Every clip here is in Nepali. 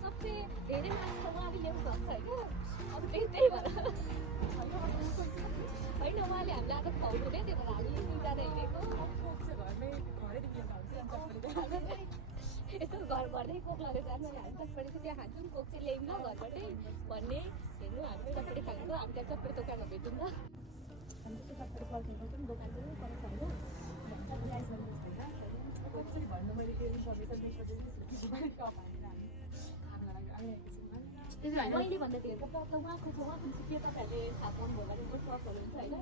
सबसे धेरै मान्छे उहाँले ल्याउनु भएको छ होइन अब त्यही भएर होइन उहाँले हामीले आज खुवाउनु हुँदै त्यो भएर हामी दुईजना हिँडेको यस्तो घरबाटै कोक लगेर जान्छ हामी चटपटे चाहिँ त्यहाँ खान्छौँ कोक चाहिँ ल्याउँ न घरबाटै भन्ने हेर्नु हामी चटपटे खानु हामी त्यहाँ चटपटे दोकानमा भेटौँ न चटपटे फर्केको पनि दोकान पनि पर्छ होइन मैले भन्दाखेरि त प्रब्लम उहाँको छ उहाँको त्यो तपाईँहरूले थाहा पाउनुभयो भने त्यो सर्चहरू हुन्छ होइन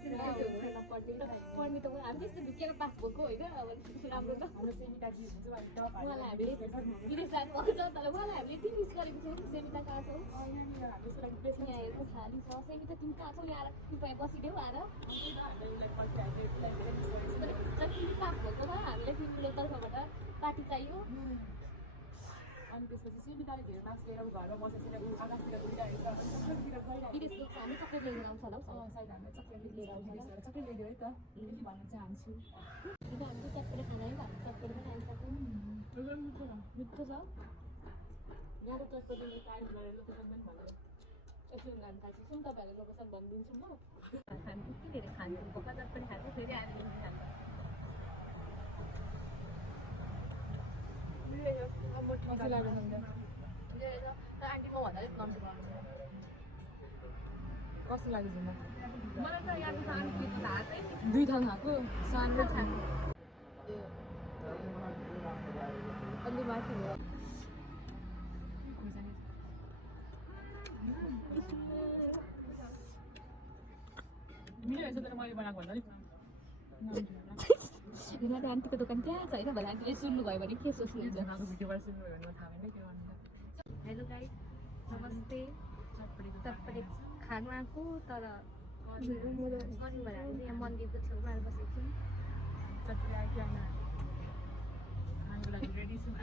पढ्ने त हामी त्यस्तो झुकेर पास भएको होइन अब राम्रो त उहाँलाई हामीले विदेश जानुभएको छ तर उहाँलाई हामीले यति मिस गरेको छौँ सेमिता कहाँ छौँ यहाँ हेर्नु खाली छ सेमिता तिमी कहाँ छौ यहाँ कृपया बसिदेऊ आएर तिमी पास भएको छ हामीलाई तिम्रो तर्फबाट पार्टी चाहियो अनि त्यसपछि सेमिताले धेरै मार्क्स लिएर घरमा बसेर आकाशतिर गइरहेको छ विदेशको हामी चक्लेट लिएर आउँछ होला सायद हामीले चक्लेट लिएर आउँछ चक्लेट ल्याइदियो है त यति भन्न चाहन्छु किन हामी चटपटे खाना है हामी चटपटे पनि खान सक्छौँ मिठो छ यहाँको चटपटे टाइम गरेर लोकेसन पनि भन्यो एकछिन लानु थाल्छु सुन तपाईँहरूले लोकेसन भनिदिन्छु म खानु कति धेरै खान्छु भोका चटपटे खान्छ फेरि आएर खान्छ आन्टी म भन्दा कस्तो लाग्यो तिमीलाई मलाई त यहाँ आन्टी थाहा चाहिँ दुई ठाउँ खाएको सानो खाएको अलि माथि हो मिठो रहेछ तर मैले बनाएको भन्दा नि मेरो आन्टीको दोकान त्यहाँ छ होइन भने आन्टीले सुन्नुभयो भने के सोच्नुहुन्छ भिडियोबाट सुन्नुभयो भने थाहा भएन के भन्नु हेलो गाइस नमस्ते चटपटे खानु आएको तर मेरो शनि भएर हामी यहाँ मन्दिरको छेउमा आएर बसेको छौँ चटपटे आइपुग्यो होइन खानुको लागि रेडी छौँ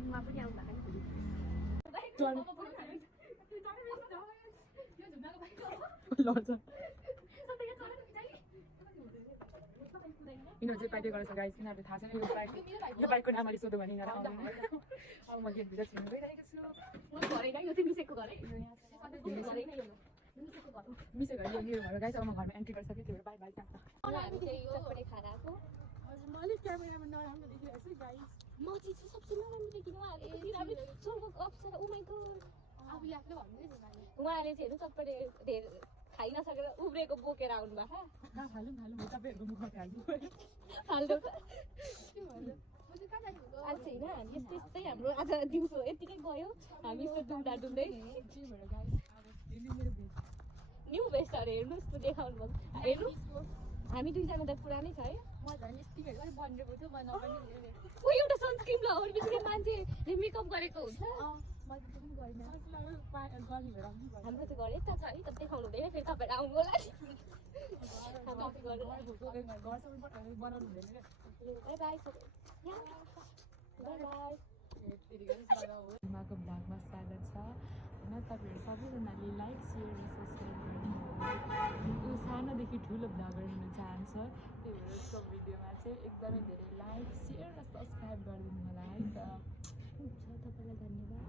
उहाँ पनि आउनु लड्छ यिनीहरू चाहिँ पार्टी गरेछ गाइस यिनीहरूले थाहा छैन यो बाइकको नामले सोध्यो भने यिनीहरू आउँदैन अब म गेटभित्र छिर्नु गइरहेको छु मिसेको घर मिसेको घर यो घर गाइस अब म घरमा एन्ट्री गरिसकेँ त्यो बाइक बाइक हामी चाहिँ यो चटपटे खाना आएको हजुर मैले क्यामेरामा नराम्रो देखिरहेको छु गाइस म चाहिँ सबसे नराम्रो देखिनु उहाँले स्वर्गको अप्सर ओ माइ गॉड अब यादले भन्दै उहाँले चाहिँ हेर्नु चटपटे धेरै खाइ नसकेर उब्रेको बोकेर आउनु भएको फालौँ तपाईँहरूको मुखमा फाल्नु फाल्दो आज होइन हामी यस्तै हाम्रो आज दिउँसो यतिकै गयो हामी यस्तो डुल्दै न्यू भेस्ट अरे हेर्नुहोस् त देखाउनु भयो हेर्नु हामी दुईजना त पुरानै छ है ऊ एउटा सनस्क्रिन लगाउने बित्तिकै मान्छे मेकअप गरेको हुन्छ हाम्रो चाहिँ घर यता छ है त देखाउनु हुँदैन फेरि तपाईँहरू आउनु होला हिमाको भ्लगमा स्वागत छ होइन तपाईँहरू सबैजनाले लाइक सेयर र सब्सक्राइब गरिदिनु सानोदेखि ठुलो भ्लगर हुन चाहन्छ त्यही भएर यसको भिडियोमा चाहिँ एकदमै धेरै लाइक सेयर र सब्सक्राइब गरिदिनु होला है त हुन्छ तपाईँलाई धन्यवाद